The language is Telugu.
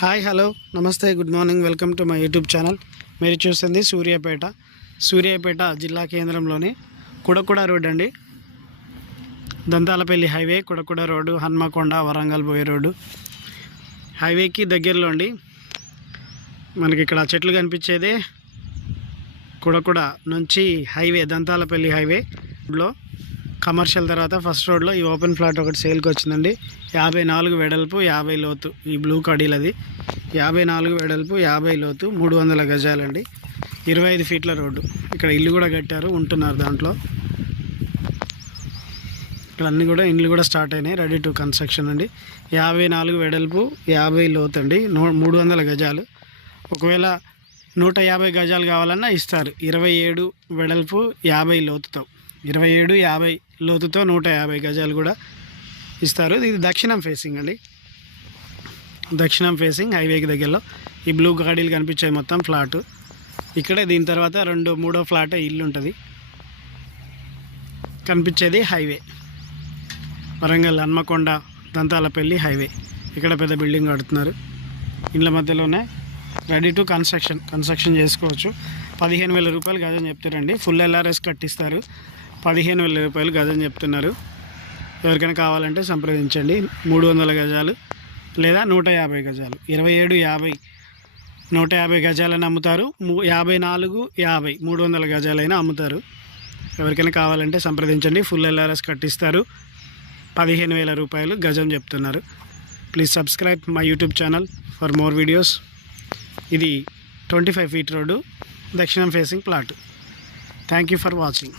హాయ్ హలో నమస్తే good morning welcome to my YouTube channel. మీరు చూస్తుంది సూర్యాపేట జిల్లా కేంద్రంలోని కుడకుడ రోడ్ అండి. దంతాలపల్లి హైవే కుడకుడ రోడ్డు, హన్మకొండ వరంగల్ పోయే రోడ్డు. హైవేకి దగ్గరలో అండి. మనకి ఇక్కడ చెట్లు కనిపించేదే కుడకుడ నుంచి హైవే, దంతాలపల్లి హైవేలో కమర్షియల్ తర్వాత ఫస్ట్ రోడ్లో ఈ ఓపెన్ ఫ్లాట్ ఒకటి సేల్కి వచ్చిందండి. 54 వెడల్పు 50 లోతు, ఈ బ్లూ కడీలది 54 వెడల్పు 50 లోతు 300 గజాలండి. 25 ఫీట్ల రోడ్డు. ఇక్కడ ఇల్లు కూడా కట్టారు, ఉంటున్నారు దాంట్లో. ఇక్కడ అన్నీ కూడా ఇండ్లు కూడా స్టార్ట్ అయినాయి, రెడీ టు కన్స్ట్రక్షన్ అండి. 54 వెడల్పు 50 లోతు అండి, 300 గజాలు. ఒకవేళ 150 గజాలు కావాలన్నా ఇస్తారు. 27 వెడల్పు 50 లోతుతో, 27 50 లోతుతో 150 గజాలు కూడా ఇస్తారు. ఇది దక్షిణం ఫేసింగ్ అండి. దక్షిణం ఫేసింగ్ హైవేకి దగ్గరలో ఈ బ్లూ గాడీలు కనిపించాయి మొత్తం ఫ్లాటు. ఇక్కడే దీని తర్వాత మూడో ఫ్లాట్ ఇల్లు ఉంటుంది. కనిపించేది హైవే, వరంగల్ హన్మకొండ దంతాలపల్లి హైవే. ఇక్కడ పెద్ద బిల్డింగ్ కడుతున్నారు. ఇండ్ల మధ్యలోనే రెడీ టు కన్స్ట్రక్షన్ చేసుకోవచ్చు. 15,000 రూపాయలు గజం చెప్తారండి. Full LRS కట్టిస్తారు. 15,000 రూపాయలు గజం చెప్తున్నారు. ఎవరికైనా కావాలంటే సంప్రదించండి. 300 గజాలు లేదా 150 గజాలు. 27 50 150 గజాలని అమ్ముతారు. 54 50 300 గజాలైనా అమ్ముతారు. ఎవరికైనా కావాలంటే సంప్రదించండి. Full LRS కట్టిస్తారు. 15,000 రూపాయలు గజం చెప్తున్నారు. Please subscribe my YouTube channel for more videos. ఇది 25 ఫీట్ రోడ్డు, దక్షిణం facing plot. Thank you for watching.